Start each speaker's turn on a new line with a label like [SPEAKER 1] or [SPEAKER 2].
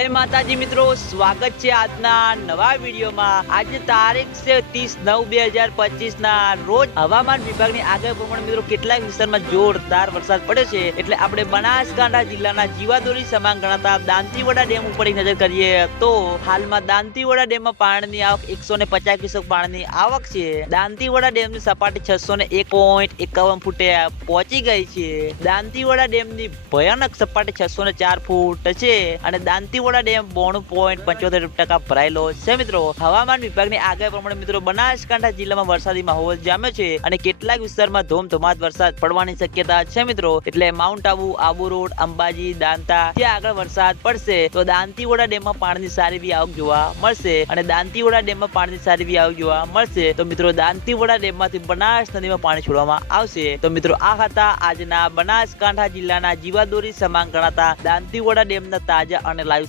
[SPEAKER 1] જય માતાજી મિત્રો, સ્વાગત છે આજના નવા વિડીયોમાં. આજે તારીખ છે ત્રીસ નવ બે હજાર પચીસ ના રોજ હવામાન વિભાગની આગાહી પ્રમાણે મિત્રો કેટલાક વિસ્તારમાં જોરદાર વરસાદ પડ્યો છે. એટલે આપણે બનાસકાંઠા જિલ્લાના જીવાદોરી સમાન ગણાતા દાંતીવાડા ડેમ ઉપર એક નજર કરીએ તો હાલમાં દાંતીવાડા ડેમમાં પાણીની આવક એકસો ને પચાસ ક્યુસેક પાણીની આવક છે. દાંતીવાડા ડેમની સપાટી છસો ને એક પોઈન્ટ એકાવન ફૂટે પહોંચી ગઈ છે. દાંતીવાડા ડેમની ભયાનક સપાટી છસો ને ચાર ફૂટ છે અને દાંતીવડા ડેમ બોણું પોઈન્ટ પંચોતેર ટકા ભરાયેલો છે મિત્રો. હવામાન વિભાગની આગાહી પ્રમાણે મિત્રો બનાસકાંઠા જિલ્લામાં વરસાદી માહોલ જામ્યો છે અને કેટલાક વિસ્તારમાં ધોમધોમાટ વરસાદ પડવાની શક્યતા છે મિત્રો. એટલે માઉન્ટ આબુ આબુ રોડ, અંબાજી, દાંતા, ત્યાં આગળ વરસાદ પડશે તો દાંતીવોડા ડેમમાં પાણીની સારી બી આવક જોવા મળશે અને દાંતીવોડા ડેમમાં પાણીની સારી બી આવક જોવા મળશે તો મિત્રો દાંતીવોડા ડેમમાંથી બનાસ નદીમાં પાણી છોડવામાં આવશે. તો મિત્રો આ હતા આજના બનાસકાંઠા જિલ્લાના જીવાદોરી સમાન ગણાતા દાંતીવોડા ડેમના તાજા અને લાઈવ